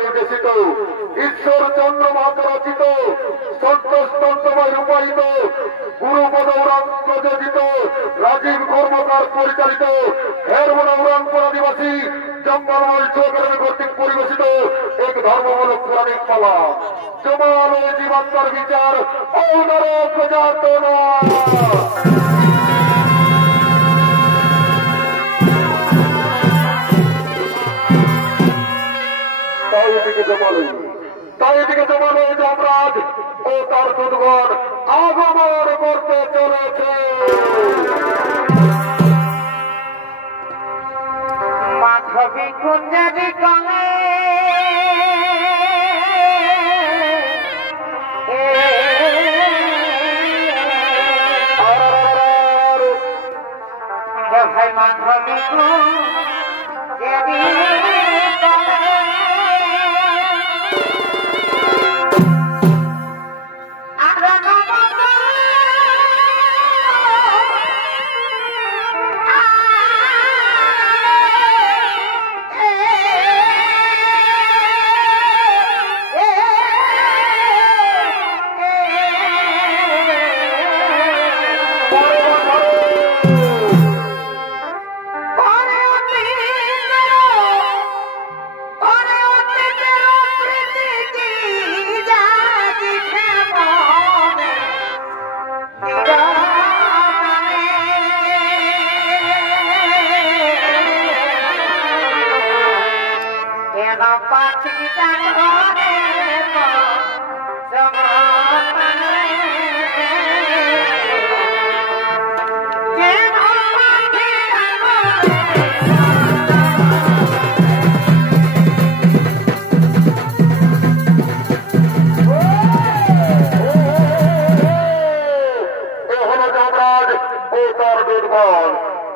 নির্দেশিত ঈশ্বর চন্দ্র মাহাতো রচিত সন্তোষ তন্ত্রময় রূপায়িত গুরুপদ উড়ান প্রযোজিত রাজীব কর্মকার পরিচালিত হেরমোনা উড়ানপুর আদিবাসী জঙ্গলময় চৌকারণ কর্তৃক পরিবেশিত এক ধর্মমূলক পুরাণিক পালা জমাল জীবাত্মার বিচার ও নরক যাতনা। তাই এদিকে জমানো যমরাজ ও তার দুর্গণ আগমন করতে চলেছে। মাধবী কুঞ্জারি কলে ভাই মাধবী কুঞ্জারি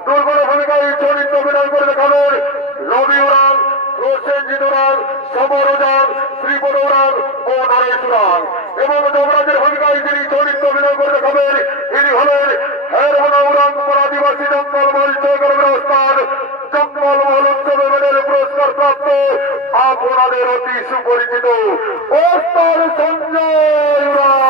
দুর্গণ ভূমিকায় চরিত্র অভিনয় করে দেখাবেন রবি উড়ান, প্রসেনজিৎ উড়ান, সমর উড়ান, শ্রীপদ উড়ান ও নরেশ উড়ান এবং যমরাজের ভূমিকায় যিনি চরিত্র অভিনয় করে দেখাবেন ইনি হলেন হেরমোনা উড়ানপুর আদিবাসী জঙ্গলমহল চৌকারণের ওস্তাদ জঙ্গলমহল উৎসবে মেডেল পুরস্কার প্রাপ্ত আপনাদের অতি সুপরিচিত ওস্তাদ সঞ্জয় উড়ান।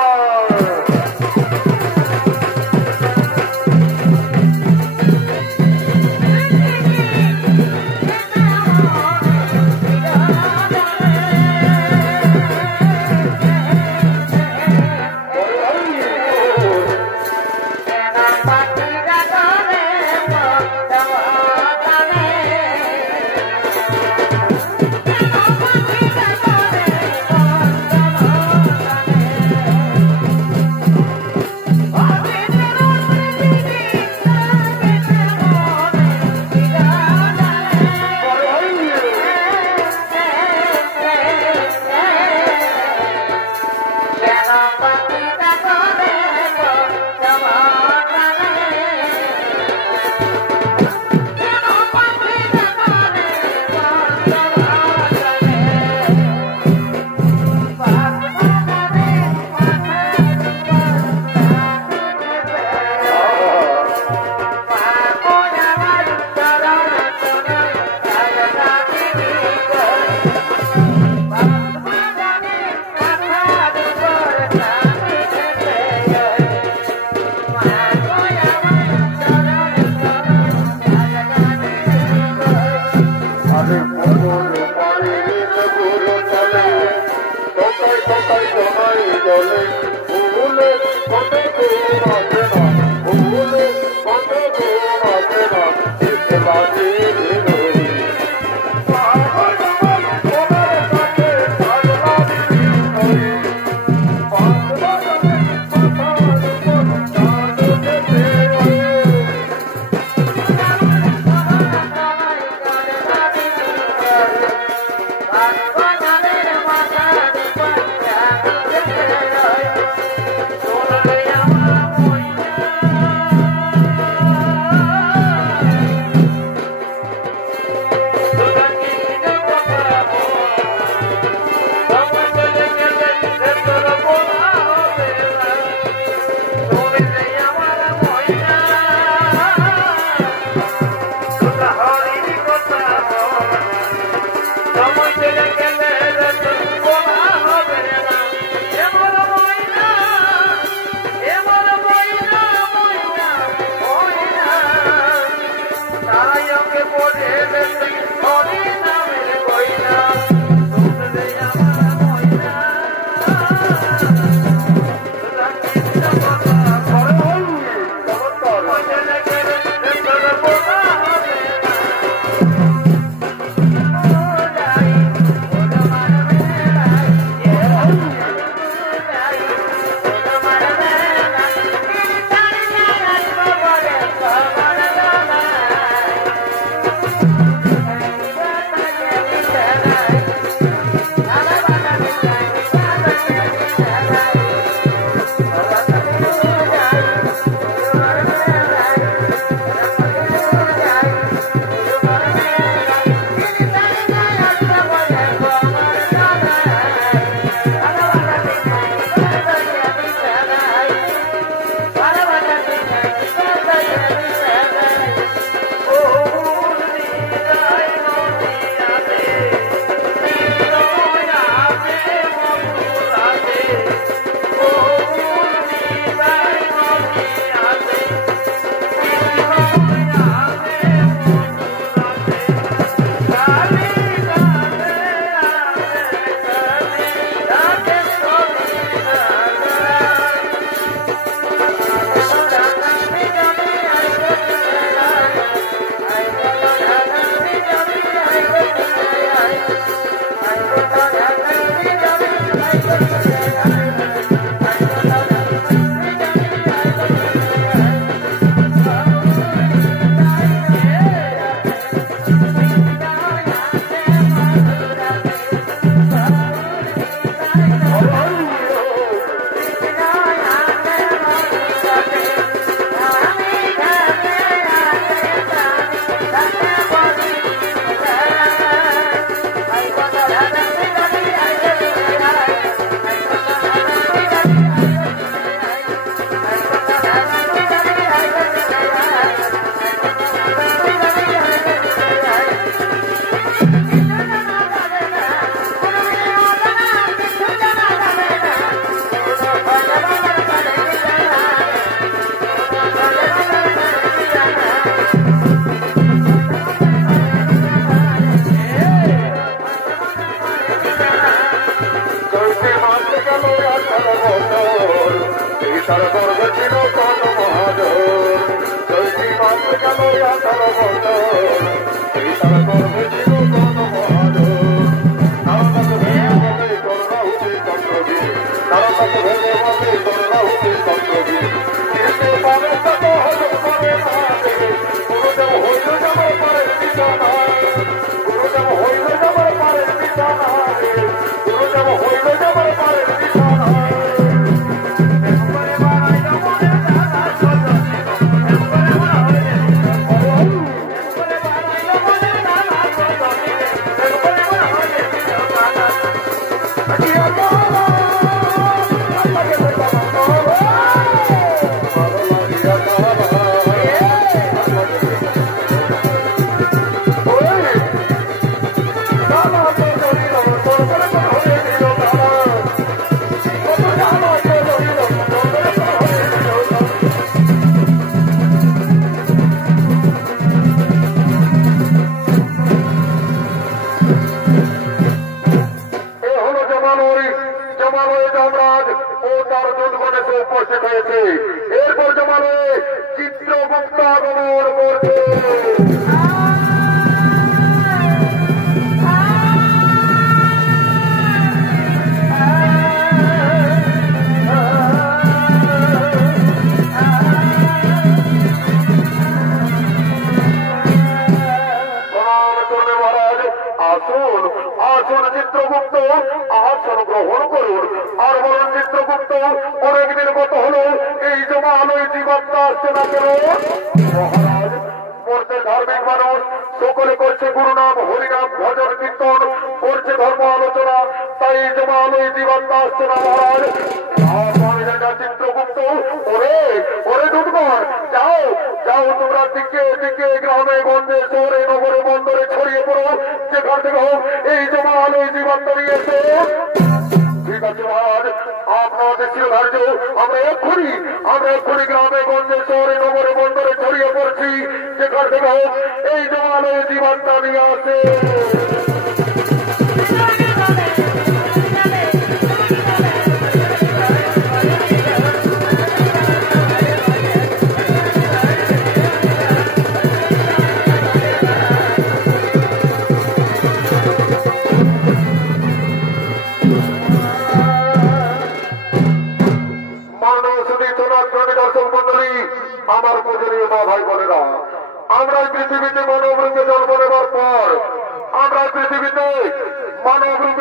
এই জমানো জীবনটা নিয়ে আসে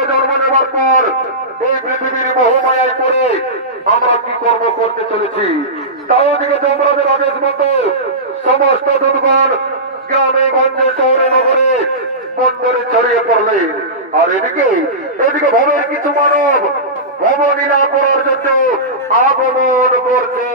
লোকে জন্ম নেওয়ার পর এই পৃথিবীর মোহমায়ায় পড়ে আমরা কি কর্ম করতে চলেছি। তাও দিকে যমরাজের আদেশ মতো সমস্ত দুর্গণ গ্রামে গঞ্জে শহরে নগরে বন্দরে ছড়িয়ে পড়লেন। আর এদিকে ভবের কিছু মানব ভবনীলা করার জন্য আগমন করছে।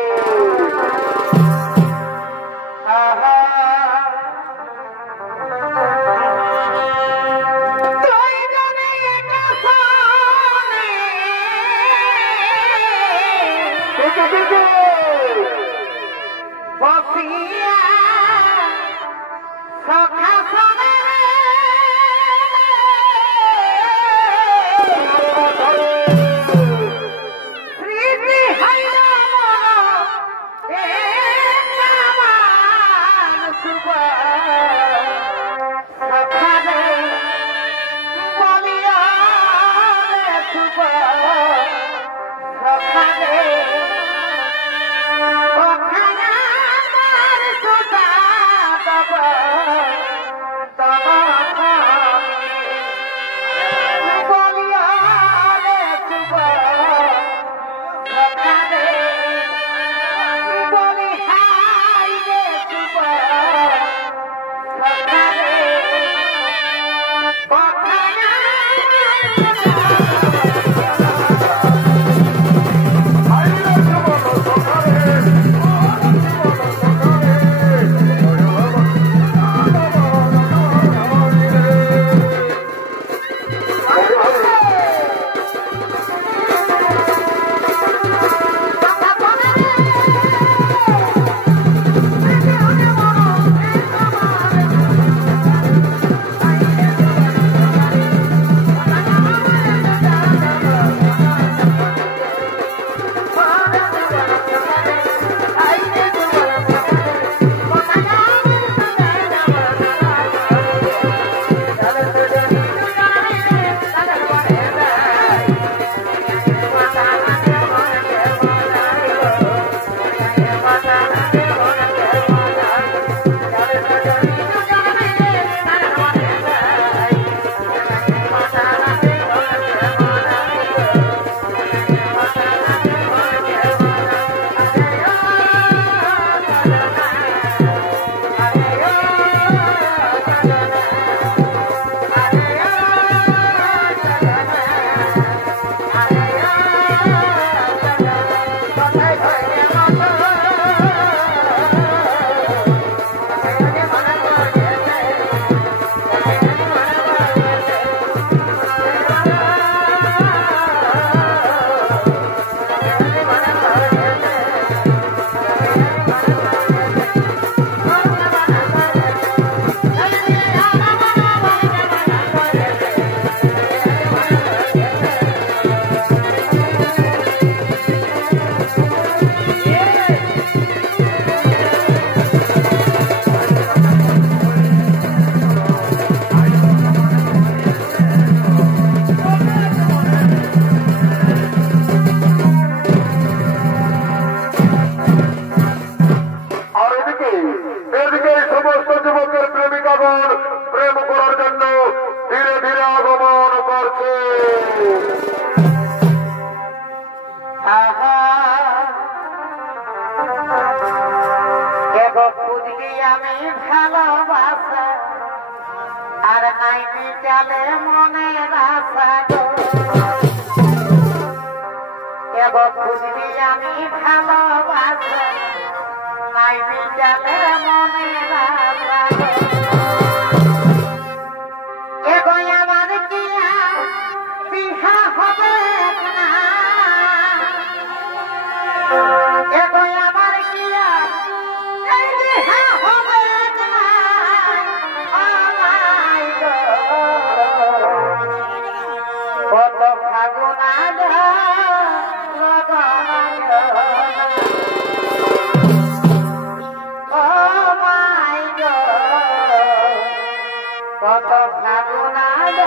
Kata Prabu Nada,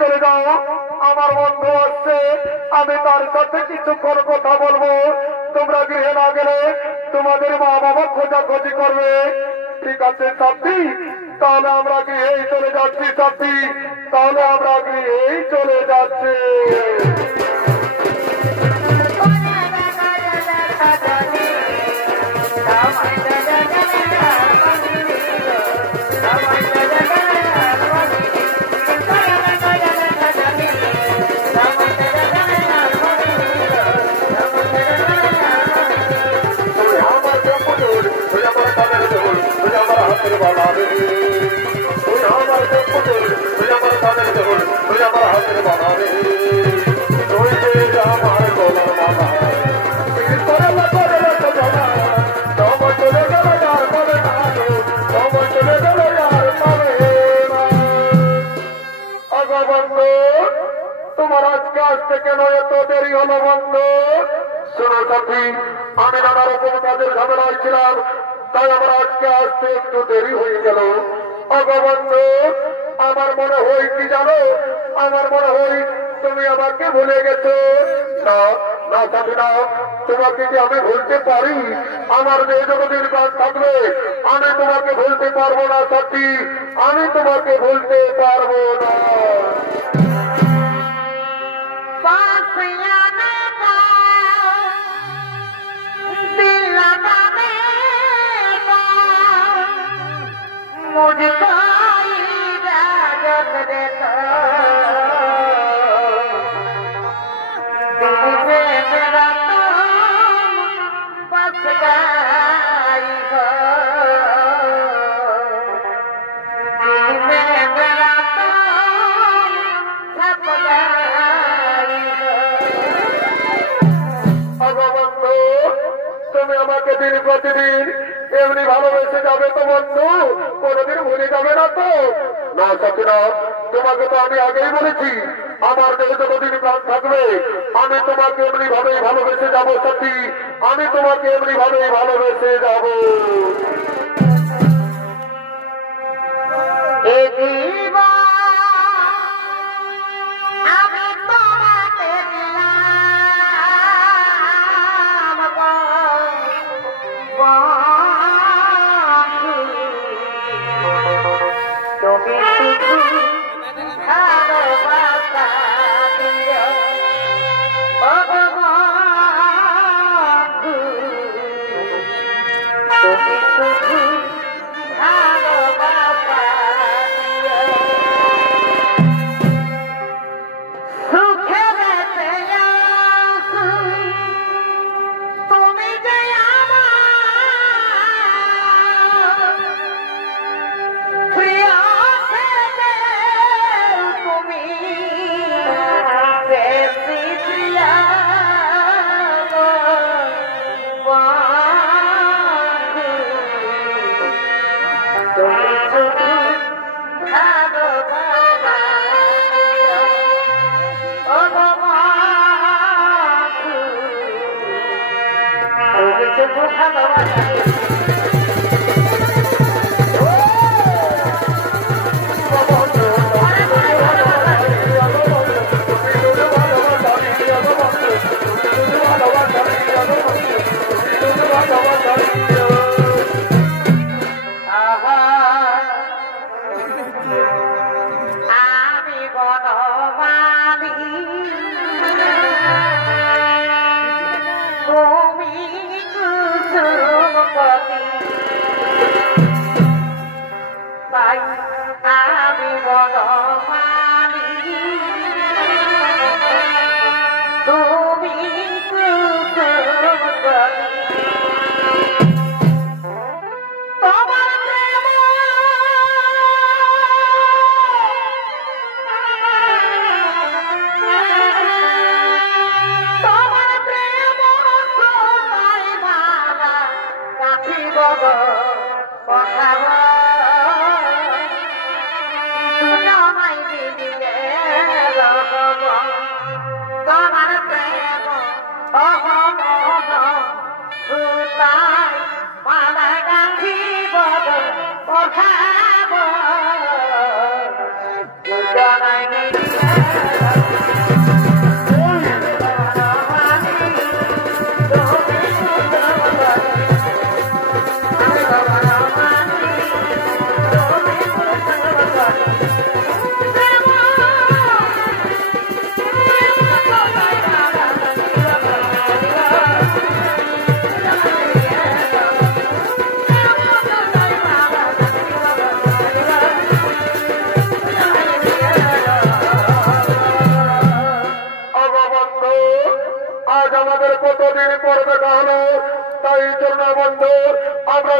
চলে যাও। আমার বন্ধু আসছে, আমি তার সাথে কিছুক্ষণ কথা বলবো। তোমরা গৃহে না গেলে তোমাদের মা বাবা খোঁজাখুঁজি করবে। ঠিক আছে সাথী, তাহলে আমরা গৃহেই চলে যাচ্ছি। সাথী, তাহলে আমরা গৃহেই চলে যাচ্ছি। তোমার আজকে আসতে কেন এত দেরি হলো বন্ধু? শোনো সাথী, আমি নানা রকম কাজের ঝামেলায় ছিলাম, তাই আমার আজকে আসতে একটু দেরি হয়ে গেল। বন্ধু, আমার মনে হয় কি জানো, আমার মনে হয় তুমি আমাকে ভুলে গেছো। না না সাথী না, তোমাকে কি আমি ভুলতে পারি? আমার যে যতদিন কাজ থাকবে আমি তোমাকে ভুলতে পারবো না সাথী, আমি তোমাকে ভুলতে পারবো না। मुझको इजाजत देता दिल में मेरा तो बस गई हो, दिल में मेरा तो छप गई हो। বন্ধু, তুমি আমাকে দিন প্রতিদিন এমনি ভালোবেসে যাবে তো বন্ধু? কোনদিন ভুলে যাবে না তো? না সাথী না, তোমাকে তো আমি আগেই বলেছি আমার দেহে যতদিন প্রাণ থাকবে আমি তোমাকে এমনি ভাবেই ভালোবেসে যাবো সাথী, আমি তোমাকে এমনি ভাবেই ভালোবেসে যাবো। I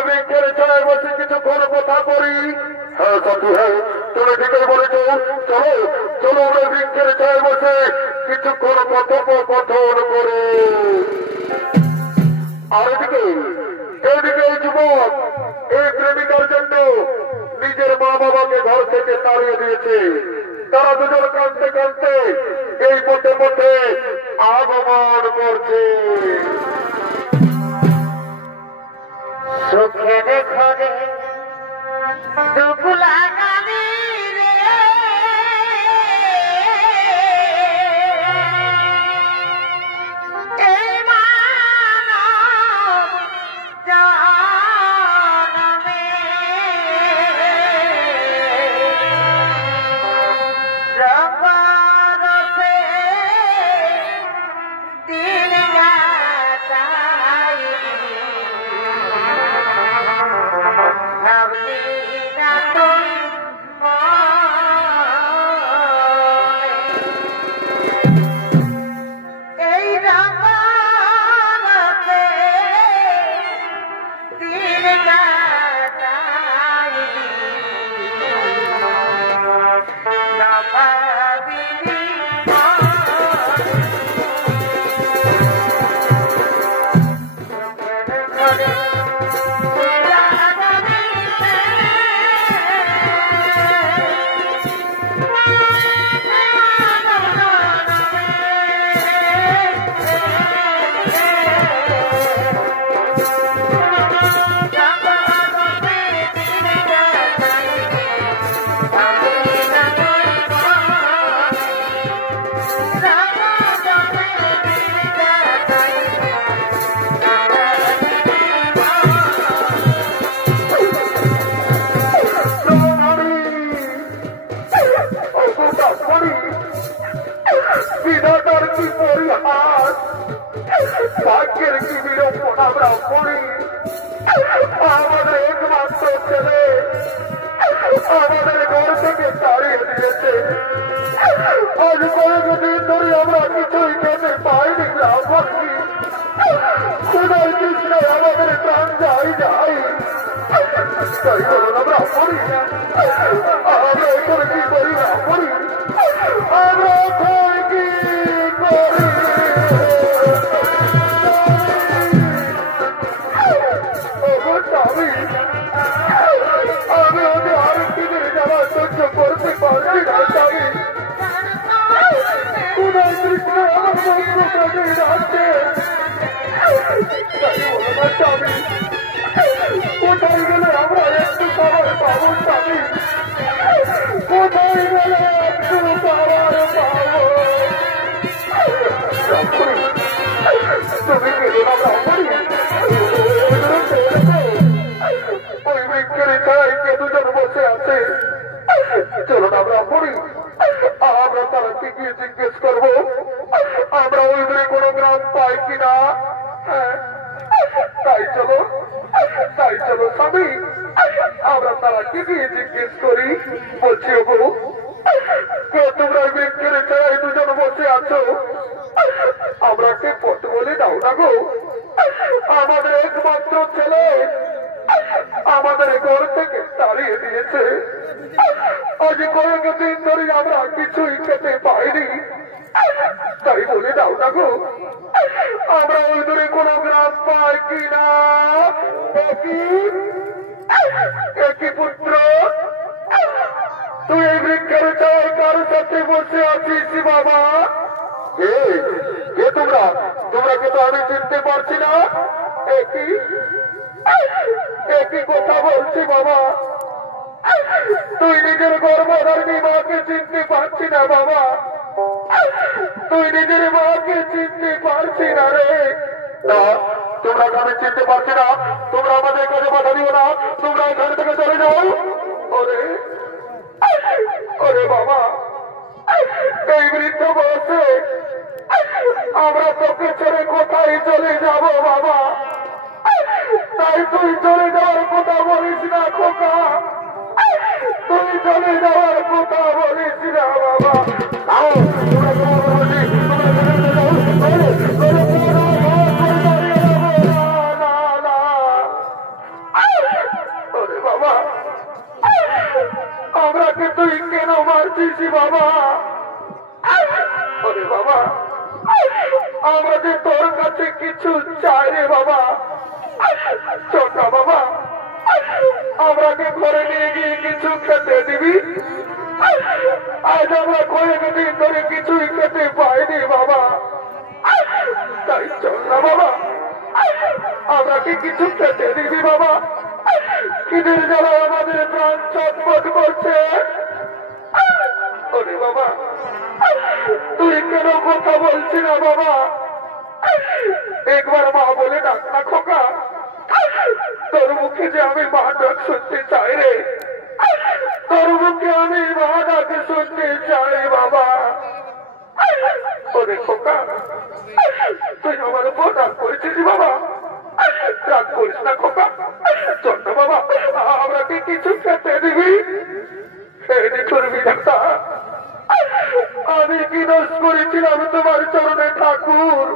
বৃক্ষের ছায় বসে কিছুক্ষণ কথা করি। হ্যাঁ সাধু, হ্যাঁ তুমি ঠিকই বলেছ। চলো চলো, আমরা বৃক্ষের ছায় বসে কিছুক্ষণ কথোপকথন করে। আর এদিকে এই যুবক এই প্রেমিকার জন্য নিজের মা বাবাকে ঘর থেকে তাড়িয়ে দিয়েছে। তারা দুজন কাঁদতে কাঁদতে এই পথে পথে আগমন করছে। সুখে দেখো রে দুঃখ লাগানি রে, এই মানব জনমে রঙরসে দিন কাটাই ভাবলি না তোর মনে, এই রঙরসে দিন কাটাই না ভাবিলি বিধাতার কি পরিহাস, ভাগ্যের কি বিড়ম্বনা আমরা করি। আমাদের একমাত্র ছেলে আমাদের ঘর থেকে তাড়িয়ে দিয়েছে। আজ কয়েকদিন ধরে আমরা কিছুই খেতে পাইনি। রামকি খুদাই কৃষ্ণায় আমাদের প্রাণ যাই যাই। তাই বলুন আমরা করি, আমরা এখানে কি করি না করি, আমরা এখন কি করি। আমি ওদের আরেকটি দিনে যাওয়া সহ্য করতে পারছি না। স্বামী খুদাই কৃষ্ণ আমার বন্ধু কাজে রাখছে। তাই বলো না স্বামী, কোথায় গেলে আমরা একটু খাবার পাবো? স্বামী কোথায় গেলে একটু খাবার পাবো? তুমি কেন না ব্রাহ্মণী? ওই বৃক্ষের ছায় কে দুজন বসে আছে। চলো না ব্রাহ্মণী, আমরা তারাকে গিয়ে জিজ্ঞেস করবো আমরা ওই দূরে কোনো গ্রাম পাই কিনা। তাই চলো স্বামী, আমরা তারাকে গিয়ে জিজ্ঞেস করি। বলছি ওগো, তোমরা ওই বৃক্ষের ছায় দুজন বসে আছো, আমরা কে পথ বলে দাও না গো। আমাদের একমাত্র ছেলে আমাদের ঘর থেকে তাড়িয়ে দিয়েছে। আজ কয়েকদিন ধরে আমরা কিছুই খেতে পাইনি। তাই বলে দাও না গো, আমরা ওই দূরে কোনো গ্রাম পাই কিনা। একই পুত্র, তুই এই বৃক্ষের ছায় কার সাথে বসে আছিস বাবা? কে তোমরা? তোমরাকে তো আমি চিনতে পারছি না। একই কথা বলছি বাবা, তুই নিজের গর্ভধারিণী মাকে চিনতে পারছি না বাবা, তুই নিজের মাকে চিনতে পারছি না রে। না, তোমরা আমি চিনতে পারছি না। তোমরা আমাদের কাছে বাধা দিও না, তোমরা এখান থেকে চলে যাও। ওরে ওরে বাবা, এই বৃদ্ধ বয়সে আমরা তোকে ছেড়ে কোথায় চলে যাব বাবা? তাই তুই চলে যাওয়ার কথা বলিস না খোকা, তুই চলে যাওয়ার কথা বলিস না বাবা। বলছিস বাবা? ওরে বাবা, আমরা যে তোর কাছে কিছু চাই রে বাবা। চল না বাবা, আমরাকে ঘরে নিয়ে গিয়ে কিছু খেতে দিবি। আজ আমরা কয়েকদিন ধরে কিছুই খেতে পাইনি বাবা। তাই চল না বাবা, আমরাকে কিছু খেতে দিবি বাবা। খিদের জ্বালায় আমাদের প্রাণ চটপট করছে। ওরে বাবা, তুই কেন কথা বলছি না বাবা? একবার মা বলে ডাক না খোকা। তোর মুখে যে আমি মা ডাক শুনতে চাই রে, তোর মুখে আমি মা ডাক শুনতে চাই বাবা। ওরে খোকা, তুই আমার উপর রাগ করেছিস বাবা? রাগ করিস না খোকা, চল না বাবা, আমরা কি কিছু খেতে দিবি? এনে করবি ডাক্তার, আমি কি দোষ করেছিলাম তোমার চরণে ঠাকুর?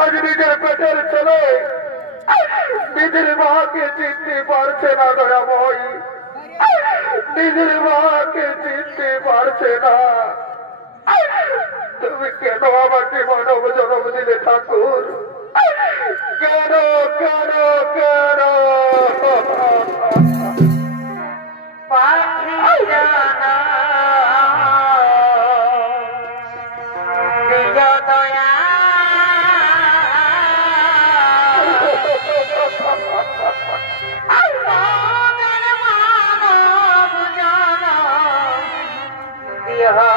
আজ নিজের পেটের ছেলে নিজের মাকে চিনতে পারছে না দয়াময়, নিজের মাকে চিনতে পারছে না। তুমি কেন আমাকে মানব জন্ম দিলে ঠাকুর? কেন কেন কেন? পাখি জানা দিও দয়া আমাদের মানব জনম দিও না।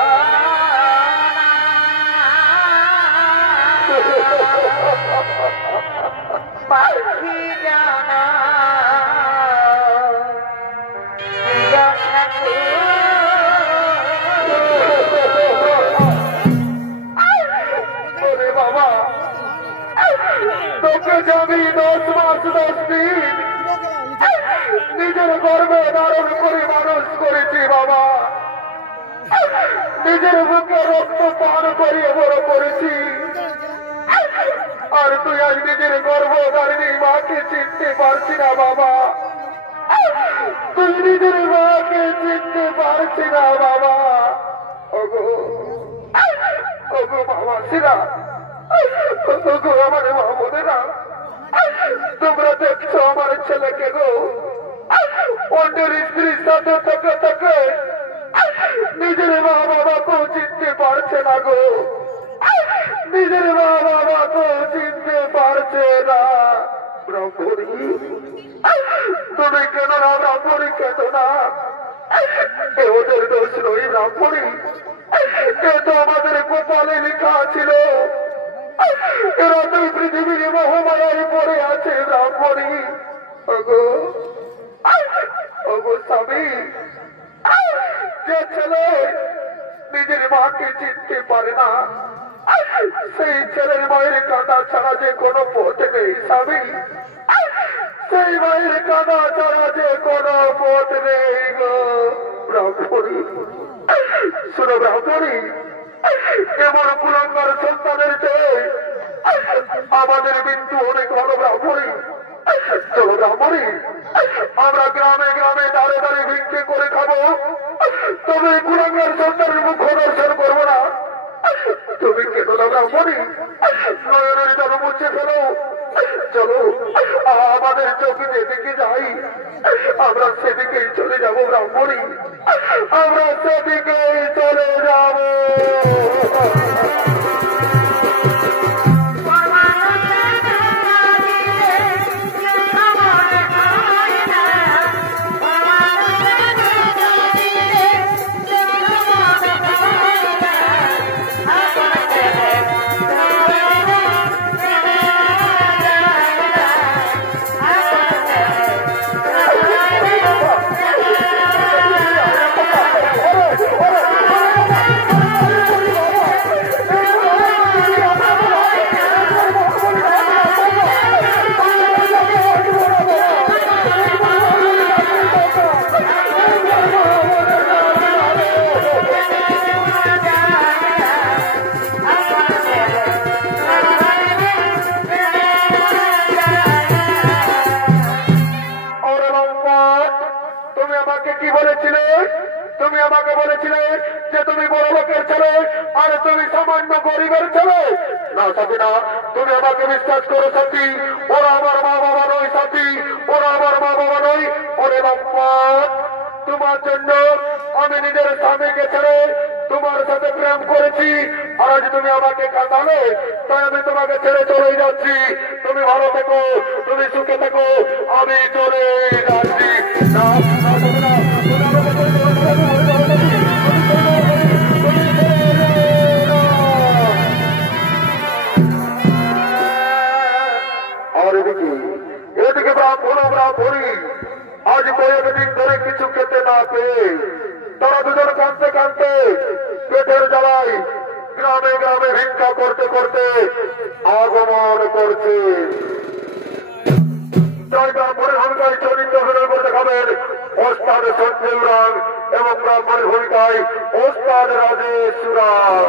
পাখি জানা দিও ঠাকুর। ওরে বাবা, তোকে যাবি 10 মাস 10 দিন নিজের গর্বে ধারণ করে মানুষ করেছি বাবা। নিজের বুকে রক্ত পান করিয়ে বড় করেছি। আর তুই আজ নিজের গর্ভধারিণী মাকে চিনতে পারছি না বাবা। তুই নিজের মাকে চিনতে পারছি না বাবা। ওগো ওগো বাবা সিরা, ওগো আমার মা বোনেরা, তোমরা দেখছো আমার ছেলেকে গো অন্যের স্ত্রীর সাথে থেকে থেকে নিজের মা বাবাকেও চিনতে পারছে না গো। নিজের মা বাবাকেও চিনতে পারছে না। ব্রহ্মণী, তুমি কেন না ব্রাহ্মণী? কেন না? এ ওদের দোষ নই ব্রাহ্মণী, এ তো আমাদের কপালে লেখা ছিল। এরা তো পৃথিবীর মহামায়ায় পড়ে আছে ব্রাহ্মণী। ওগো ওগো স্বামী, যে ছেলে নিজের মাকে চিনতে পারে না সেই ছেলের মায়ের কাঁদা ছাড়া যে কোনো পথ নেই স্বামী। সেই মায়ের কাঁদা ছাড়া যে কোনো পথ নেই গো ব্রাহ্মণী। শুনো ব্রাহ্মণী, এমন কুলাঙ্গার সন্তানের চেয়ে আমাদের মৃত্যু অনেক ভালো ব্রাহ্মণী। চলো ব্রাহ্মণী, আমরা গ্রামে গ্রামে দাঁড়ে দাঁড়িয়ে ভিক্ষে করে খাবো, তবে কুলাঙ্গার সন্তানের মুখ দর্শন করবো না। তুমি কেন না ব্রাহ্মণী নয়নের জল মুছে ফেলো। চলো আমাদের চোখে যেদিকে যাই আমরা সেদিকেই চলে যাব ব্রাহ্মণী, আমরা সেদিকেই চলে যাব। তুমি আমাকে বলেছিলে যে তুমি বড় লোকের ছেলে আর তুমি সামান্য গরিবের ছেলে। না সাথী না, তুমি আমাকে বিশ্বাস করো সাথী, ওরা আমার মা বাবা নয় সাথী, ওরা আমার মা বাবা নয়। ওরে বাবা, তোমার জন্য আমি নিজের স্বামীকে ছেড়ে তোমার সাথে প্রেম করেছি, আর আজ তুমি আমাকে কাঁদালে, তাই আমি তোমাকে ছেড়ে চলে যাচ্ছি। তুমি ভালো থেকো, তুমি সুখে থেকো, আমি চলে যাচ্ছি। না, না, না, না, আর এদিকে ব্রাহ্মণী আজ কয়েকদিন ধরে কিছু খেতে না পেয়ে তারা দুজন কাঁদতে কাঁদতে পেটের জ্বালায় গ্রামে গ্রামে ভিক্ষা করতে করতে আগমন করছে। ব্রাহ্মণের ভূমিকায় চরিত্র অভিনয় করে দেখাবেন ওস্তাদ সঞ্জয় উরাং এবং ব্রাহ্মণের ভূমিকায় ওস্তাদ রাজেশ উরাং।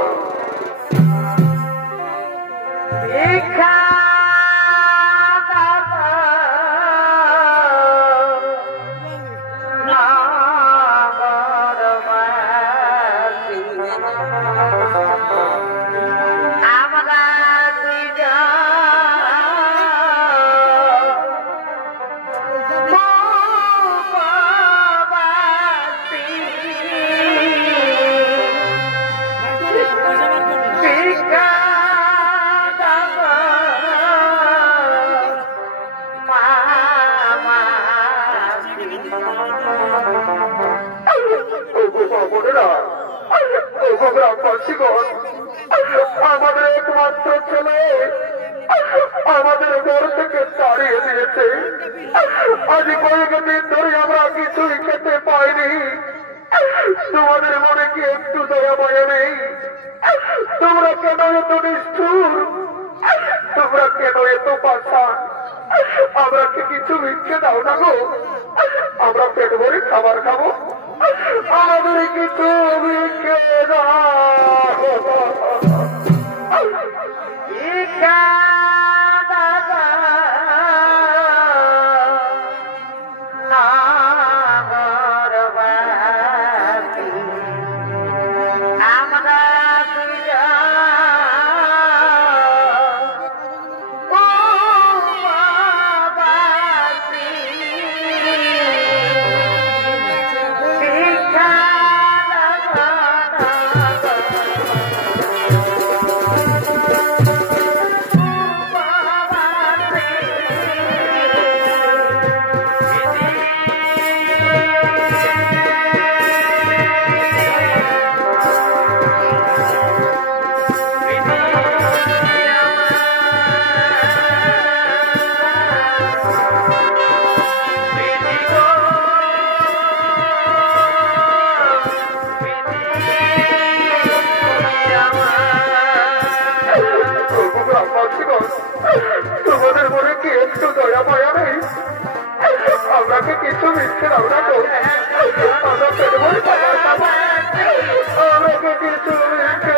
আমাদের একমাত্র ছেলে আমাদের ঘর থেকে তাড়িয়ে দিয়েছে। আজ কয়েকদিন ধরে আমরা কিছুই খেতে পাইনি। তোমাদের মনে কি একটু দয়া মায়া নেই? তোমরা কেন এত নিষ্ঠুর? তোমরা কেন এত পাষাণ? আমরা কি কিছু ভিক্ষে দাও না গো? আমরা পেট ভরে খাবার খাবো, আমাদের কিছু ভিক্ষে দাও। তোমাদের মনে কি একটু দয়া মায়া নেই? আমরা কি কিছু মিথ্যে দাও না তো? আমরা পেট ভরে খাবার খাবো, আমরা কি কিছু মিথ্যে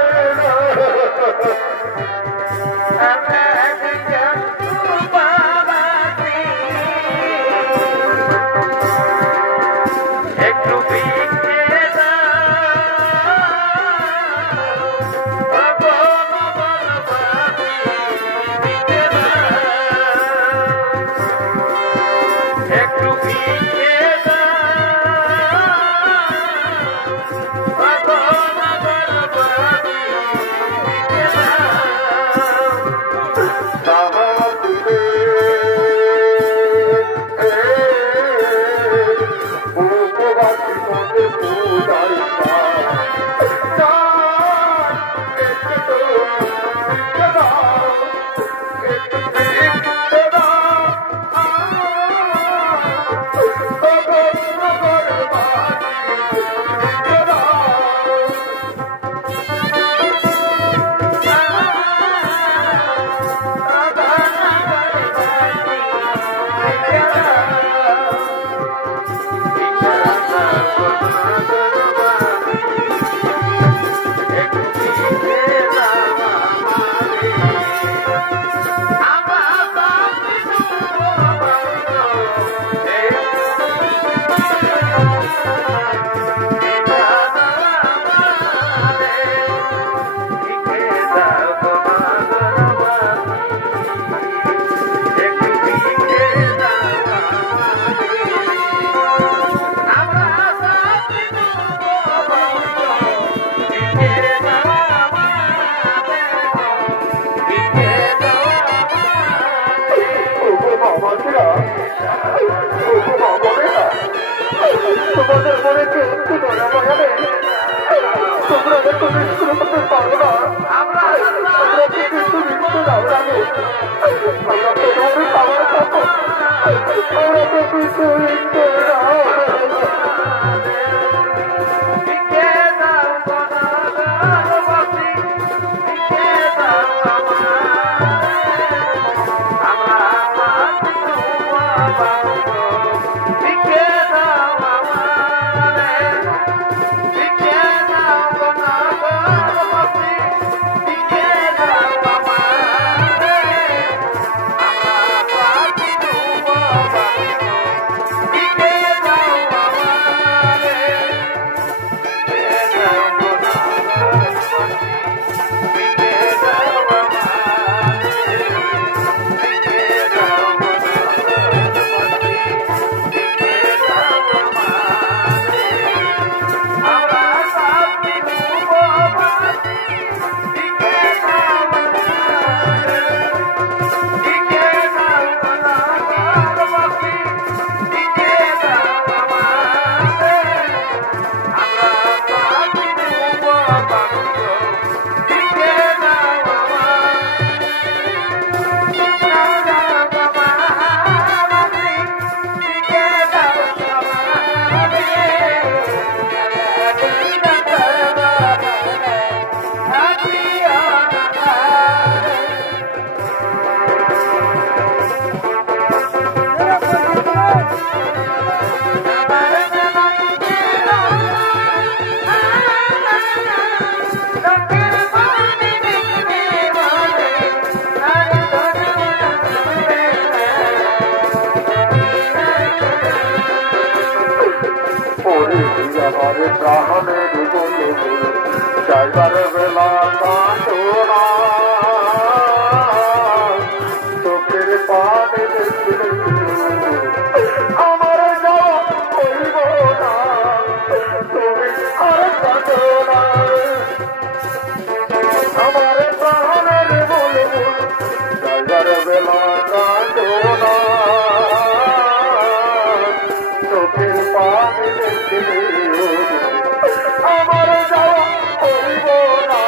আমার যাওয়া হইব না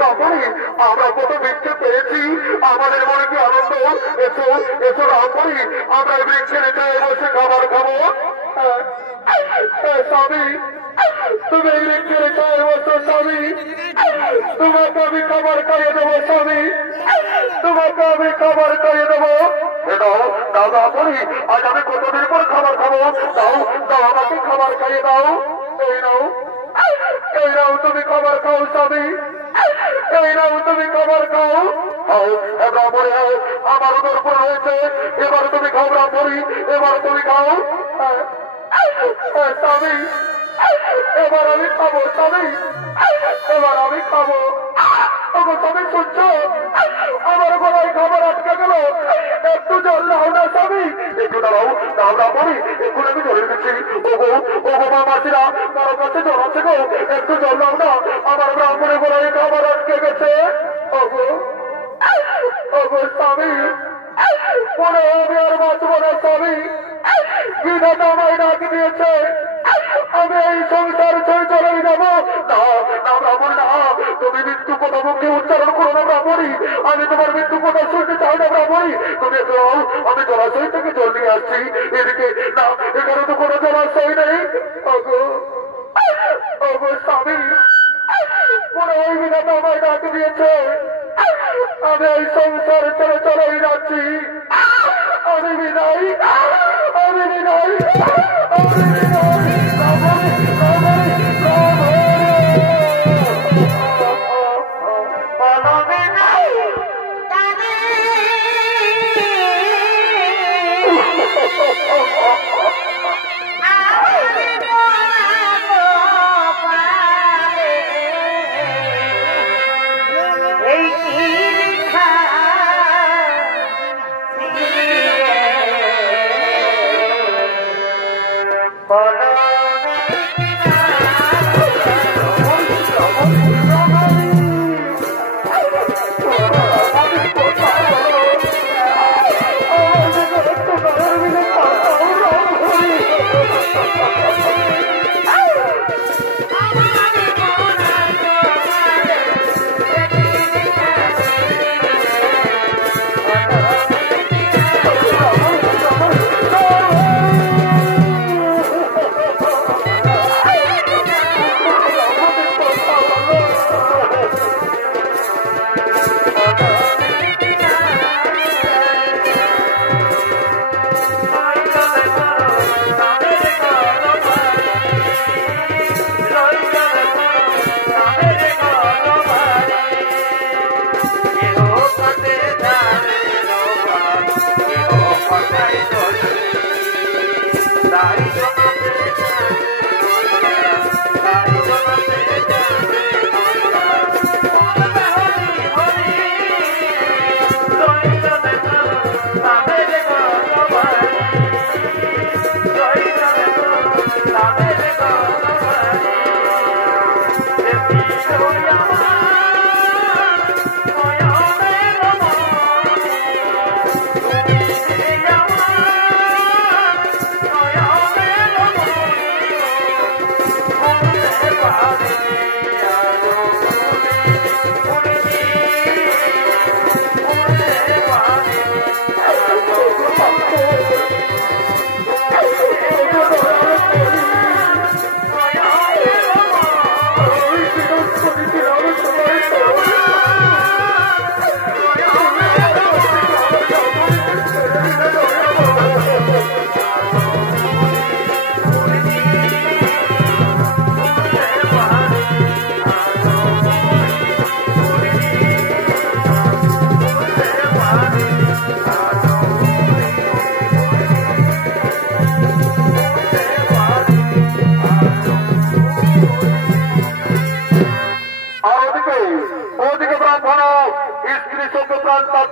রামপুরি আমরা কত বৃক্ষে পেয়েছি, আমাদের মনে কি আনন্দ। এসো এসো রামপুরি, আমরা এই বৃক্ষের নিচে বসে খাবার খাবো। স্বামী, তুমি এই বৃক্ষের নিচে বসো স্বামী, তোমাকে আমি খাবার খাইয়ে দেবো স্বামী, তোমাকে আমি খাবার খাইয়ে দেবো। দাও দাও রামপুরি, আজ আমি কতদিন পর খাবার খাবো। দাও দাও আমাকে খাবার খাইয়ে দাও। এই নাও, এই নাও তুমি খাবার খাও স্বামী, এই নাও তুমি খাবার খাও। রামপুরি আমার উদর পূরণ হয়েছে, এবার তুমি খাও রামপুরি, এবার তুমি খাও। স্বামী, এবার আমি খাবো স্বামী, এবার আমি খাবো। স্বামী শুনছ, আমার গলায় খাবার আটকে গেল, একটু জল দাও না স্বামী, একটু দাঁড়াও দাও রামপুরি, একটু আমি জল দিচ্ছি। ওগো ওগো মা মাসিরা, কারো কাছে জল আছে গো, একটু জল দাও না, আমার রামপুরি গলায় খাবার আটকে গেছে। ওগো ওগো স্বামী, মনে আমি আর বাঁচবো না স্বামী, বিধাতা আমায় ডাক দিয়েছে, আমি এই সংসার ছেড়ে চলে যাবো। না না ব্রাহ্মণ না, তুমি মৃত্যু কথা মুখে উচ্চারণ করো না ব্রাহ্মণী, আমি তোমার মৃত্যু কথা শুনতে চাই না ব্রাহ্মণী। তুমি একটু আমি জলাশয় থেকে জল নিয়ে আসছি। এদিকে না, এখানে তো কোনো জলাশয় নেই। ওগো ওগো স্বামী, মনে ওই বিধাতা আমায় ডাক দিয়েছে, আমি এই সংসার ছেড়ে চলেই যাচ্ছি। আমি বিদায়, আমি বিদায়, আমি বিদায়।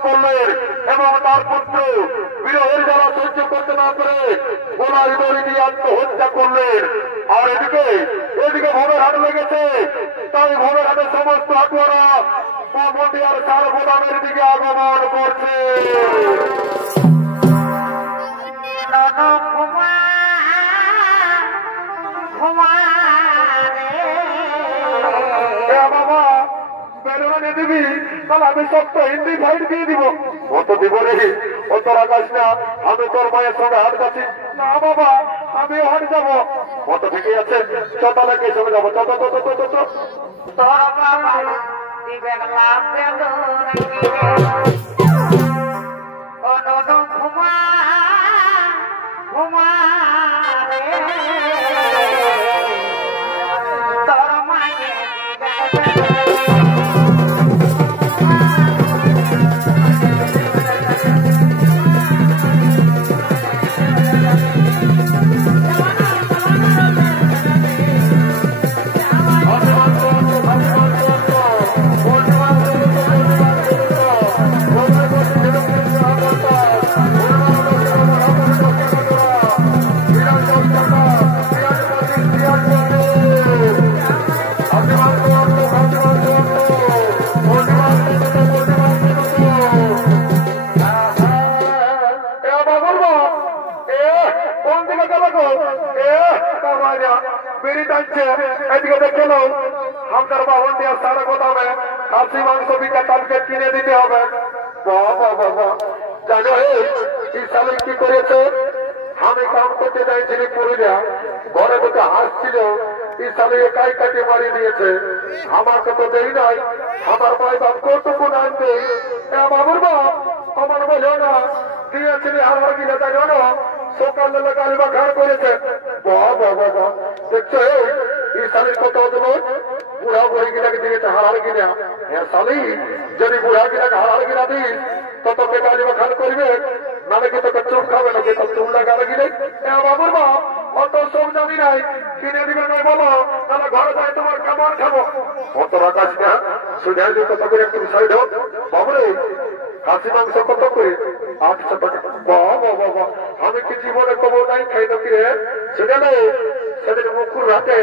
করলেন এবং তার পুত্র বিরহের জ্বালা সহ্য করতে না পেরে গোলায় দড়ি দিয়ে আত্মহত্যা করলেন। আর এদিকে এদিকে ভবের হাট লেগেছে, তাই ভবের হাটের সমস্ত হাটুয়ারা মন্ডিয়ার চার গোদামের দিকে আগমন করছে। বাবা বেলুন কিনে দিবি তাহলে আমি সবটা হিন্দি ফাইট দিয়ে দিব। অত দিব রে, অত রাখাস না, আমি তোর মায়ের সঙ্গে হাট যাচ্ছি। না বাবা, আমিও হাট যাবো। কত থেকে আছে, চতালে কে সঙ্গে যাবো। চত চত চত চত তোর বাবা দিবেন লাভ দেন অনু ঘুমা ঘুমা রে তোর মায়ে এদিকে দেখে নাও, হামদার বাহন দিয়ে সারা কথা হবে, খাসি মাংস বিকা তালকে কিনে দিতে হবে। বাবা বাবা জানো এই সালে কি করেছে, আমি কাম করতে চাইছিলি পুরুলিয়া, ঘরে বসে হাসছিল, এই সালে একাই কাটি মারি দিয়েছে। আমাকে তো দেই নাই, আমার ভাই বাপ কতটুকু আনবে। বাবুর বাপ আমার বলো না দিয়েছিলি আমার কিনে জানো না, সকালবেলা গালিবা ঘাড় করেছে। বাবা বাবা দেখছো এই শালির কত হতো, বুড়া বুড়ি গিলাকে দিয়েছে হারার কিনা। হ্যাঁ শালি, যদি বুড়া গিলাকে হারার কিনা দিস তো তোকে গালিবা ঘাড় করবে, নাহলে কি তোকে চুপ খাবে নাকি তোর চুল লাগাবে কিনে। হ্যাঁ বাবুর বাপ অত সব জানি নাই, কিনে দিবে নাই বলো, তাহলে ঘরে যাই তোমার খাবার খাবো। অত রাখাস না, সুঝাই দিয়ে কত করে একটু সাইড হোক। বাবুরে খাসি মাংস কত করে? 800 টাকা। বাবা বাবা, আমি কি জীবনে কবো নাই খাই নাকি রে। সেখানে সেদিন মুকুর রাতে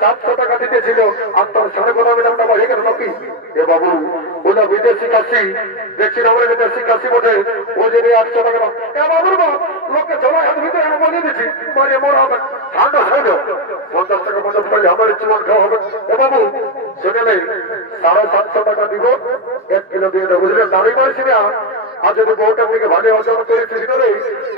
700 টাকা দিতেছিল, আর তোর 15.5 টাকা বাড়িয়ে গেল নাকি? এ বাবু ওটা বিদেশি কাশি, দেখছি না বলে বিদেশি কাশি বটে, ও যদি 800 টাকা। এ বাবুর বাপ লোককে জমা হাত ভিতরে আমি বলে দিচ্ছি, মারিয়ে মোড়া হবে ঠান্ডা খাইল 50 টাকা 50 টাকা আমার জীবন খাওয়া হবে। এ বাবু সেখানে 750 টাকা দিব, 1 কিলো দিয়ে দেবো, বুঝলেন? দাঁড়িয়ে পারছি না। আর যদি বউটা থেকে ভাগে অর্জন করেছিস রে,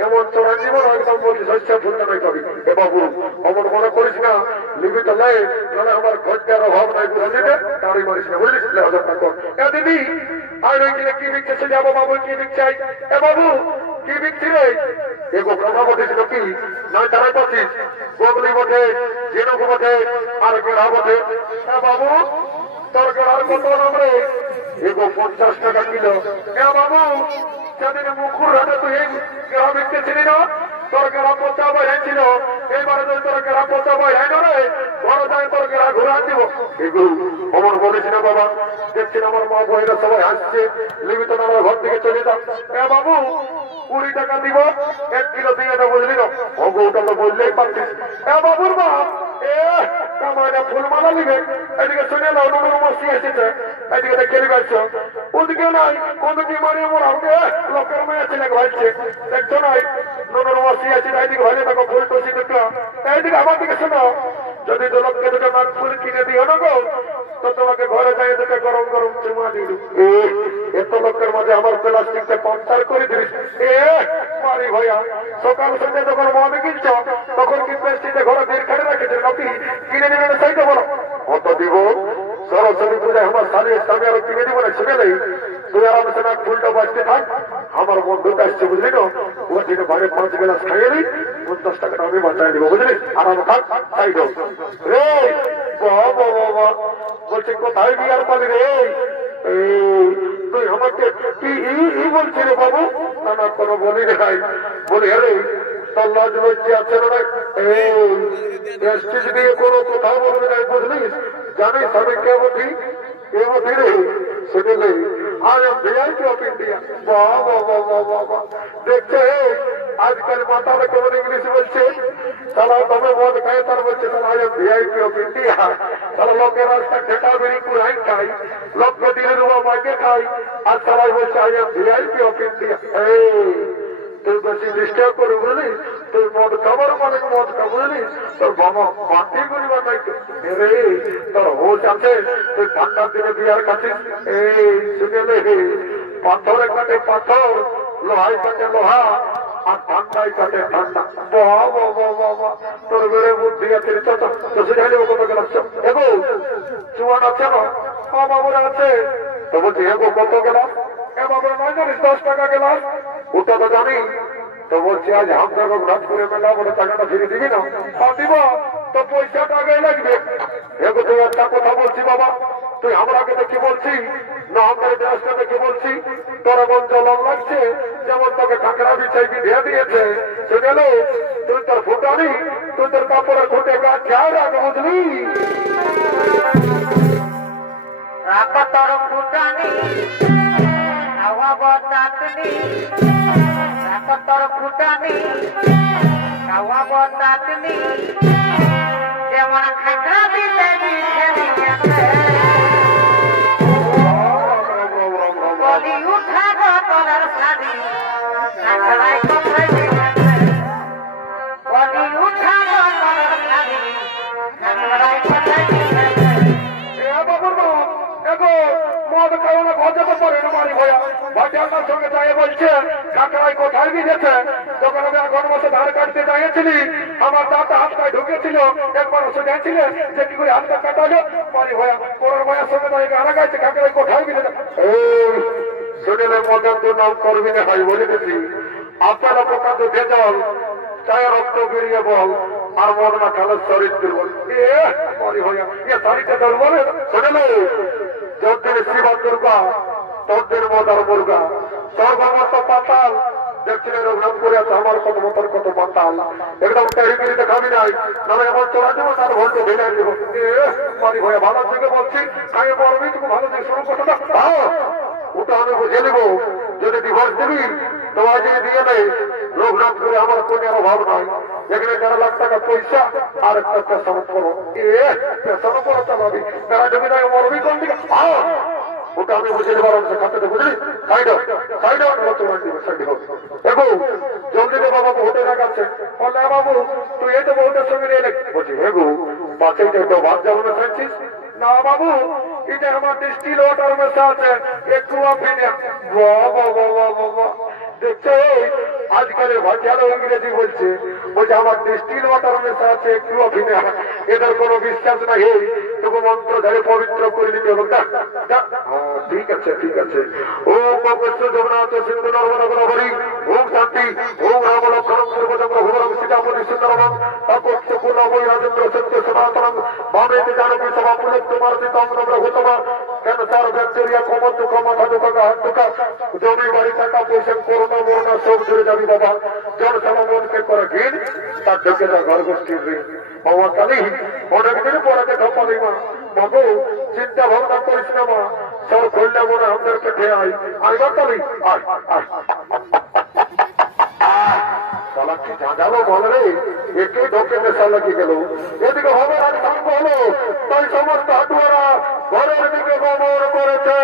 এমন চোরান জীবন একদম বলছি শস্য ফুলটা নাই পাবি। এ বাবু অমন মনে করিস না, লিবি তো লাই, নাহলে আমার খরচার অভাব নাই, বুঝলি রে? দাঁড়িয়ে মারিস না, বুঝলিস? 1000 টাকা। এ দিদি আর ওই কিনে কি বিকছে যাবো বাবু, কি বিকছাই? এ বাবু কি বিকছি রে? এগো কথা বটিস নাকি? না দাঁড়াই পাচ্ছিস, গোগলি বটে, জেনুকু বটে, আর গেড়া বটে। হ্যাঁ বাবু তোর গেড়ার কত নাম রে? এগো 50 টাকা কিলো। হ্যাঁ বাবু সেদিন মুখুর হাতে তুই এই গেড়া বিকতেছিলি না, তোর গেড়া পচা হয়েছিল, এইবারে যদি তোর গেড়া পচা হয় না রে, ঘরে যায় তোর গেড়া ঘুরা দিব। এগো অমন বলিস না বাবা, দেখছি আমার মা বইরা সবাই হাসছে, লিবি তো আমার ঘর থেকে চলে যাও। হ্যাঁ বাবু 20 টাকা দিব, 1 কিলো দিয়ে দেবো, বুঝলি না? ওটা তো বললেই পারছিস। হ্যাঁ বাবুর বাপ কামাইনা ফুলমালা নিবে, এদিকে শুনে নাও নুন মস্তি এসেছে, এদিকে দেখে নিবেছ, ওদিকে নাই ওদিকে মারিয়ে মোড়া লোকের মেয়ে ছেলে ভাইছে, দেখছো নাই নুন মস্তি আছে, এদিকে ভাইলে দেখো ফুল টসি দেখলো। এইদিকে আমার দিকে শোনো, যদি লোককে দুটো নাক ফুল কিনে দিও না গো, তো তোমাকে ঘরে যাই দুটো গরম গরম চুমা দিল। এত লোকের মাঝে আমার প্লাস্টিকটা পঞ্চার করে দিস। মারি ভাইয়া সকাল সন্ধ্যে যখন মনে কিনছ তখন কি প্লাস্টিকে ঘরে বের খেড়ে রাখেছে নাকি? কিনে নেবে চাইতে বলো, অত দিব। সরস্বতী পূজায় আমার স্বামীর স্বামী আরো কিনে দিব না, ছেড়ে নেই। তুই আরামসে না ফুলটা বাঁচতে থাক, আমার বন্ধুটা আসছে বুঝলি না, ওর থেকে বাইরে 5 গ্লাস খাইয়ে দিই, 50 টাকাটা আমি বাঁচাই দিব, বুঝলি? আরাম থাক সাইড হোক রে। বাবা বাবা বলছে কোথায় বিয়ার পালি রে? তুই আমাকে কি বলছি রে বাবু? না কোনো বলি রে ভাই, বলি আরে তোর লজ লজ্জা আছে না? দিয়ে কোনো কোথাও বলবি না, বুঝলিস? জানিস আমি কে বলি? কে বলি রে? শুনলে I am VIP of India. বাবা বাবা বাবা দেখছে আজকাল মাথাটা কেমন ইংলিশ বলছে, তাহলে তবে মদ খায় তার বলছে তাহলে I am VIP of India. তাহলে লোকের রাস্তা ঠেকা বেরিয়ে কুড়াই খাই, লোককে দিলে দেবো মাকে খাই, আর সবাই বলছে I am VIP of India. তুই বেশি ডিস্টার্ব করবি বুঝলি, তুই মদ খাবার মানে মদ খাবো জানিস তোর বাবা মাটি করিবার নাই রে তোর হোশ আছে তুই ঠান্ডার দিনে বিয়ার খাচ্ছিস এই শুনেলে পাথরে কাটে পাথর লোহায় কাটে লোহা আর ঠান্ডায় কাটে ঠান্ডা বাবা বাবা তোর বেড়ে বুদ্ধি আছে তো সেখানে ও কত গেল এগো চুয়ান আছে না বাবুরা আছে তো বলছি এগো কত গেলাস এ বাবুরা নয় জানিস 10 টাকা গেলাস ওটা তো জানি তো বলছি আজ আমরা রাত করে মেলা বলে টাকাটা ফিরে দিবি না দিব তো পয়সাটা আগে লাগবে এগো তুই একটা কথা বলছি বাবা তুই আমরাকে দেখে বলছি না আমাদের দেশটা দেখে বলছি তোর মন জলম লাগছে যেমন তোকে কাঁকড়া বিছাই দিয়ে দিয়েছে শুনেলো তুই তোর ফুটানি তুই তোর কাপড়ের খুঁটে গাছ খেয়াল রাখ বুঝলি তোর ফুটানি হাওয়া বতাতনি তোর ফুটানি হাওয়া বতাতনি যেমন খাঁকড়া বিছাই দিয়েছে বলি উঠা গো তোর শাড়ি খাঁকড়ায় কোথায় দিয়েছে বলি উঠা গো তোর শাড়ি খাঁকড়ায় কোথায় দিয়েছে মদ খাওয়ানো ঘরে পারে না মারি ভয়া ভাটিয়ার সঙ্গে যাই বলছে কাকড়াই কোথায় গিয়েছে যখন আমি এখন বসে ধার কাটতে যাইছিলি আমার দাঁত হাতটায় ঢুকেছিল একবার শুনেছিলে যে কি করে হাতটা কাটালো মারি ভয়া কোরআন ভয়ার সঙ্গে যাই গানা গাইছে কাকড়াই কোথায় গিয়েছে শুনেলে মদের তো নাম করবি না ভাই বলে গেছি আপনারা পোকা তো ভেজল চায় রক্ত বেরিয়ে বল আর মদ না খেলে শরীর দুর্বল মরি ভয়া এ শরীরটা দুর্বল শুনেলে যদ্দিন শিব দুর্গা তদ্দিন মদার মুর্গা সর্বমত পাতাল দেখছিলেন রঘুনাথপুরে আছে আমার কত মতন কত পাতাল একদম টেরিগিরি দেখাবি নাই নাহলে এমন চলা যাবো তার ভোল্ট ভেঙে দেবো মারি ভয়া ভালো থেকে বলছি আগে বলবি তুমি ভালো থেকে শুরু করতে ওটা আমি বুঝে নেবো যদি ডিভোর্স দিবি তো আজকে দিয়ে নেই রঘুনাথপুরে আমার কোনের অভাব নয় এখানে 1.5 লাখ টাকা পয়সা আর একটা পেশানো করো পেশানো করো চালাবি তারা জমি নয় মরবি কোন দিকে ওটা আমি বুঝে নেবার অংশ খাতে বুঝলি সাইড দেখো জলদি দে বাবা ভোটে দেখাচ্ছে বললে বাবু তুই এই তো ভোটের সঙ্গে নিয়ে বলছি হে গো পাশে তো ভাত যাবো না চাইছিস না বাবু এটা আমার ডিস্টিল ওয়াটার মেশা আছে একটু আপনি বাবা দেখছো আজকালের ভাটিয়ারও ইংরেজি বলছে বলছে আমার ডিস্টিল ওয়াটার মেশা আছে একটু অভিনয় এদের কোনো বিশ্বাস নাই তবু মন্ত্র ধরে পবিত্র করে নিতে হবে ঠিক আছে ঠিক আছে ও পবিত্র জগন্নাথ সিন্ধু নর্মদী ওম শান্তি ওম রাম লক্ষণ পূর্বচন্দ্র ভুবনম সীতাপতি সুন্দরম তপস্য পূর্ণ বৈ রাজেন্দ্র সত্য সনাতনম ভাবেতে জানকী সভা পুলত্ত মার্জিতম নব্রভূতম ক্যান্সার ব্যাকটেরিয়া কমত কমথা দুঃখা হাতুকা জমি বাড়ি টাকা পয়সা করোনা মরোনা সব ধরে যাবি বাবা জনসভা মনকে করে ঘিন তার ঢুকে যা ঘর গোষ্ঠীর ঋণ বাবা কালী অনেকদিন পরে দেখা পাবি মা বাবু চিন্তা ভাবনা করিস না মা সব করলে মনে আমাদেরকে খেয়ে আই আইবার কালী আয় আয় কি ঝাঁঝালো বল রে একে ঢোকে নেশা লাগিয়ে গেল এদিকে হবে আর শান্ত হলো তাই সমস্ত হাটুয়ারা ঘরের দিকে গমন করেছে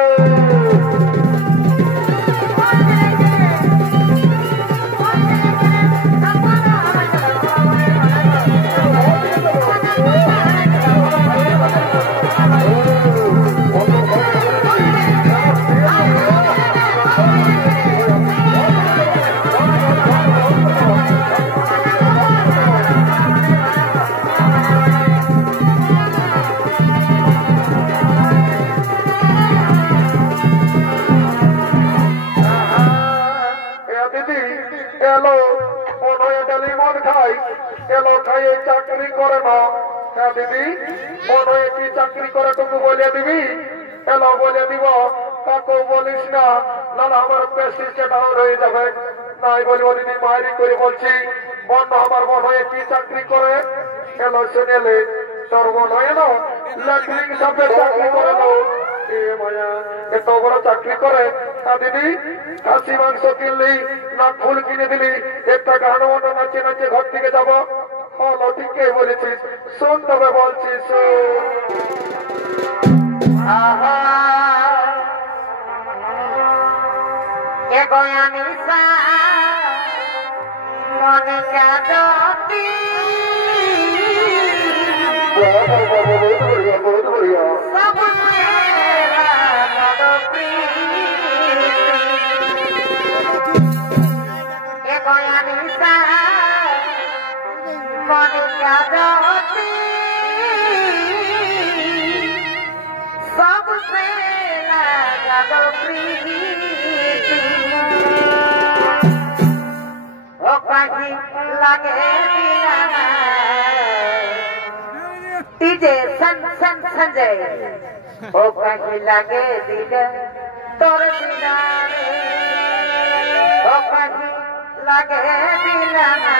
চাকরি করে না হ্যাঁ দিদি মনে হয় কি চাকরি করে টুকু বলে দিবি এলো বলে দিব কাকেও বলিস না না আমার পেশিটা ডাউন হয়ে যাবে নাই বলবো দিদি মায়েরি করে বলছি বন্ধ আমার মনে হয় কি চাকরি করে এলো শুনেলে তোর মনে হয় না ল্যাট্রিন সাপে চাকরি করে না এত বড় চাকরি করে দিদি খাসি মাংস কিনলি না ফুল কিনে দিলি একটা গান বানা নাচে নাচে ঘর থেকে যাবো হলো ঠিকই বলেছিস শোন তবে বলছিস মনিকা জ্যোতি बहुत बढ़िया सबसे लागल प्रीति एगो अनिसा मनिका ज्योति सबसे लागल प्रीति ओ कहीं लगे दीवाना डीजे संजय ओ कहीं लगे दिल तोर बिना ओ कहीं लगे दिलाना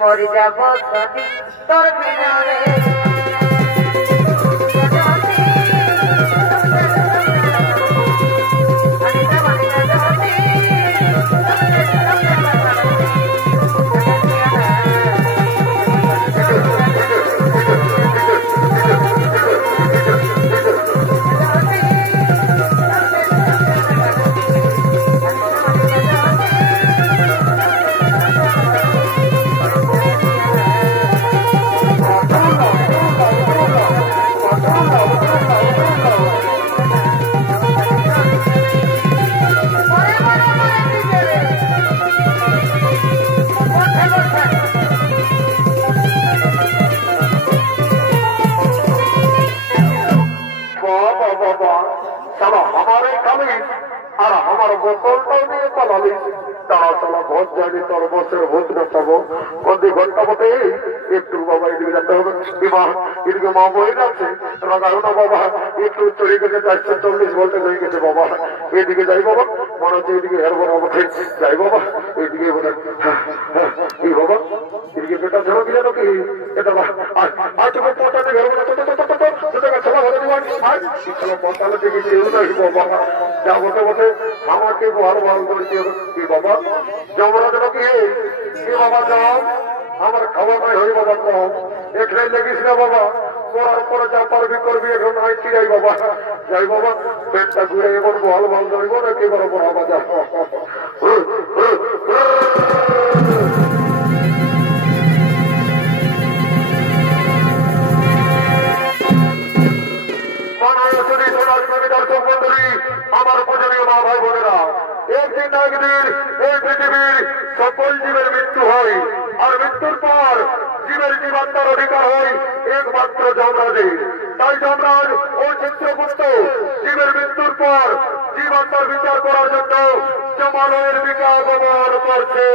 मरी जाबो सदी तोर बिना रे একটু বাবা এদিকে যেতে হবে এদিকে মা বই যাচ্ছে রাগানো বাবা একটু চলে গেছে 440 বলতে হয়ে গেছে বাবা এদিকে যাই বাবা মনে হচ্ছে এদিকে হেরবো বাবা যাই বাবা এদিকে এই বাবা এদিকে বেটা ধরো কি জানো কি এটা আর তুমি পটাতে হেরবো না ছেলা ভালো দিবান পটালে দেখে বাবা যা বলতে বলতে আমাকে ভালো ভালো করেছি কি বাবা যমরাজ কি বাবা যাও আমার খবর নাই হই বাবা কম এখানে লেগিস না বাবা পড়ার পরে যা পারবি করবি এখন নাই কি যাই বাবা যাই বাবা পেটটা ঘুরে এবার ভালো ভালো ধরবো না কি বড় বড় বাবা দর্শক মন্ডলী আমার পূজনীয় মা ভাই বোনেরা একদিন না একদিন এই পৃথিবীর সকল জীবের মৃত্যু হয় আর মৃত্যুর পর জীবের জীবাত্মার অধিকার হয় একমাত্র যমরাজের তাই যমরাজ ও চিত্রগুপ্ত জীবের মৃত্যুর পর জীবাত্মার বিচার করার জন্য জমালয়ের বিচার ব্যবহার করছে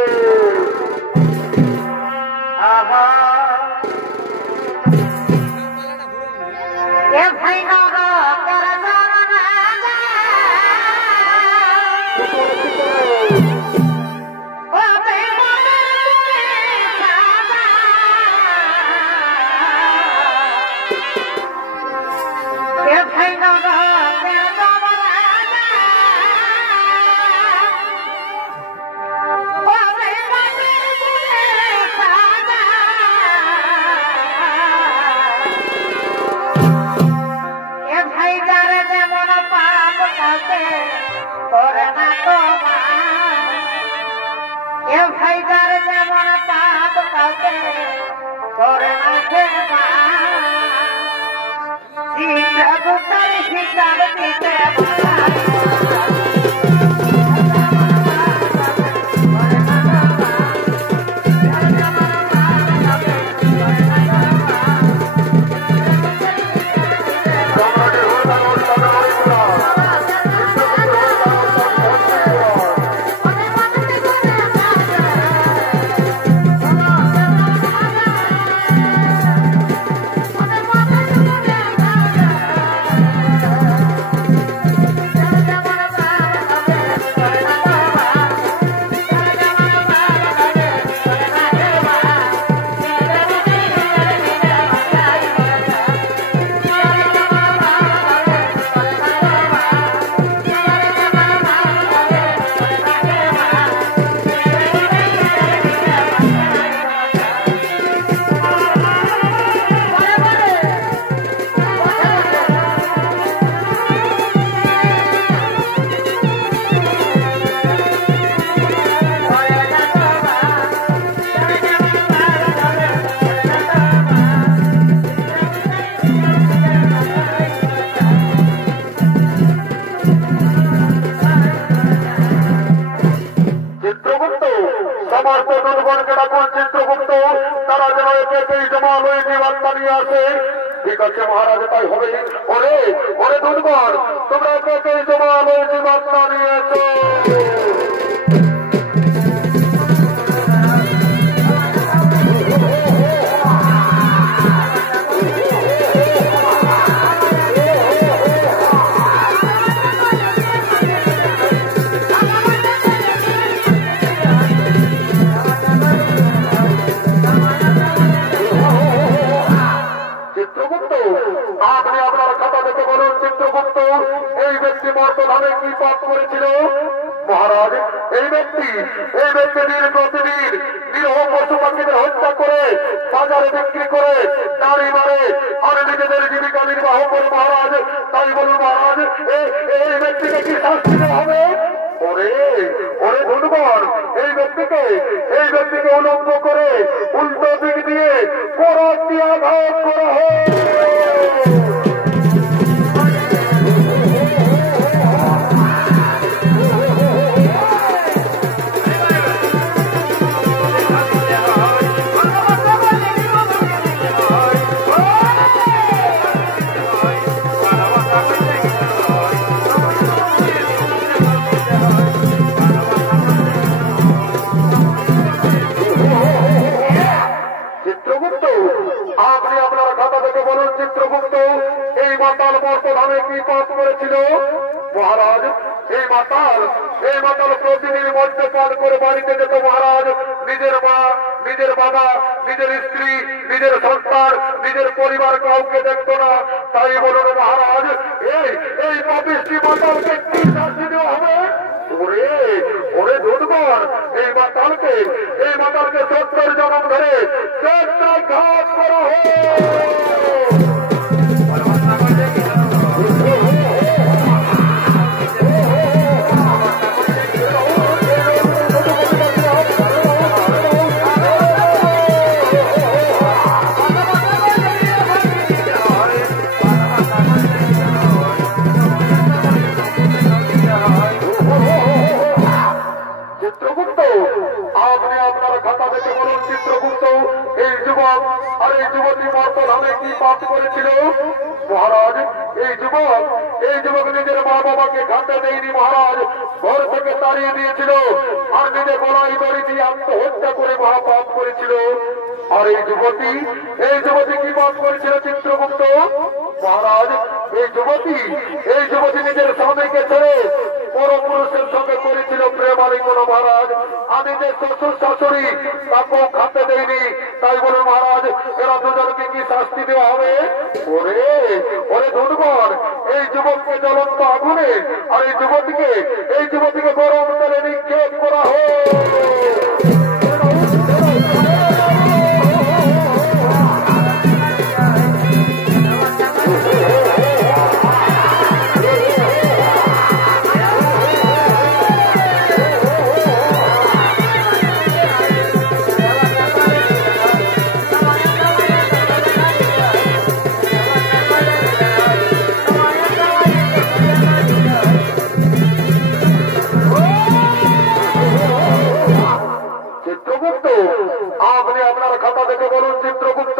সমস্ত দুর্গণকে ডাকুন চিত্রগুপ্ত, তারা যেন একে জমা হয়ে জীবাত্মা নিয়ে আসে। ঠিক আছে মহারাজ, তাই হবে। ওরে ওরে দুর্গণ, তোমরা একে জমা হয়ে জীবাত্মা নিয়ে এসো। আপনি আপনার খাতা দেখে বলুন চিত্রগুপ্ত, এই ব্যক্তি মর্তধামে কি পাপ করেছিল? মহারাজ, এই ব্যক্তি দিন প্রতিদিন নিরহ পশু পাখিদের হত্যা করে বাজারে বিক্রি করে দাঁড়ি মারে আর নিজেদের জীবিকা নির্বাহ করে মহারাজ। তাই বলুন মহারাজ, এই ব্যক্তিকে কি শাস্তি দেওয়া হবে? ওরে ওরে ধন্যবাদ, এই ব্যক্তিকে উলম্ব করে উল্টো দিক দিয়ে করাত দিয়ে আঘাত করা হয়। আপনি আপনার খাতা থেকে বলুন চিত্রগুপ্ত, এই মাতাল মর্তধামে কি পাপ করেছিল? মহারাজ, এই মাতাল প্রতিদিন মদ্যপান করে বাড়িতে যেত মহারাজ। নিজের মা, নিজের বাবা, নিজের স্ত্রী, নিজের সন্তান, নিজের পরিবার কাউকে দেখত না। তাই বলুন মহারাজ, এই পাপিষ্টি মাতালকে কি শাস্তি দেওয়া হবে? ওরে দুর্গণ, এই মাতালকে 70 জনম ধরে ঘাত করা হয়। চিত্রগুপ্ত, আপনি আপনার খাতা দেখে বলুন চিত্রগুপ্ত, এই যুবক আর এই যুবতী মর্তধামে কি পাপ করেছিল? মহারাজ, এই যুবক নিজের মা বাবাকে খাতে দেয়নি মহারাজ, ঘর থেকে তাড়িয়ে দিয়েছিল আর নিজে গলায় দড়ি দিয়ে আত্মহত্যা করে মহাপাপ করেছিল। আর এই যুবতী কি পাপ করেছিল চিত্রগুপ্ত? মহারাজ, এই যুবতী নিজের স্বামীকে ছেড়ে পরপুরুষের সঙ্গে করেছিল প্রেম আলিঙ্গন মহারাজ। আমি যে শ্বশুর শাশুড়ি তাকেও খাতে দেয়নি। তাই বলে মহারাজ, এরা দুজনকে কি শাস্তি দেওয়া হবে? ওরে ধন্যবাদ, এই যুবককে জ্বলন্ত আগুনে আর এই যুবতীকে গরম তেলে নিক্ষেপ করা হয়। আপনি আপনার খাতা থেকে বলুন চিত্রগুপ্ত,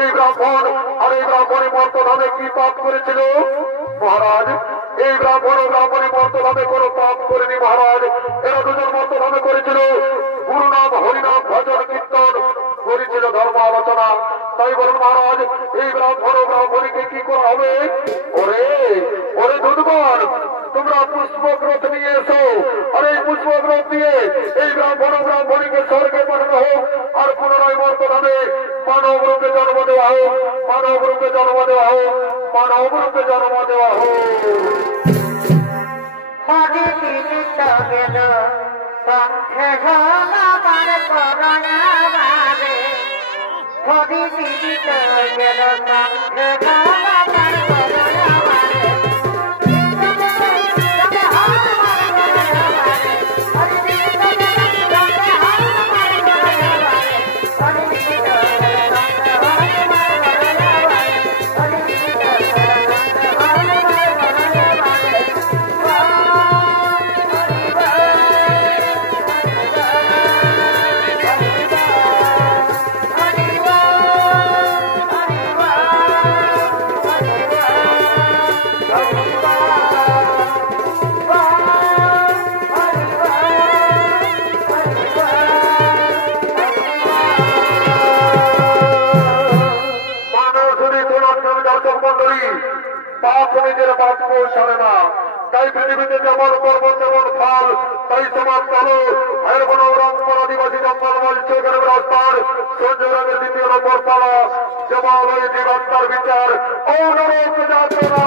এই ব্রাহ্মণ আর এই ব্রাহ্মণী মর্তধামে কি পাপ করেছিল? মহারাজ, এই ব্রাহ্মণ ও ব্রাহ্মণী মর্তধামে কোনো পাপ করেনি মহারাজ। এরা দুজন মর্তধামে করেছিল গুরুনাম হরিনাম ভজন কীর্তন, করেছিল ধর্ম আলোচনা। তাই বলুন মহারাজ, এই ব্রাহ্মণ ও ব্রাহ্মণীকে কি করা হবে? ওরে ধন্যবাদ, তোমরা পুষ্পগ্রথ নিয়ে এসো আর এই পুষ্পগ্রথ দিয়ে এই ব্রাহ্মণ ও ব্রাহ্মণীকে স্বর্গে পাঠানো হোক আর পুনরায় মর্তধামে মানব রূপে জন্ম দেওয়া হোক। পাপ নিজের বাদ পৌঁছাবে না। তাই পৃথিবীতে যেমন পর্বত তেমন ফল, তাই সমান চলো ভাইয়ের বন রংপুর আদিবাসী জঙ্গলময় চৌকের রাস্তার সঞ্জয় রাগের 2 নম্বর পালা যেমন ওই জীবন্তার বিচার ও নরক যাত্রা।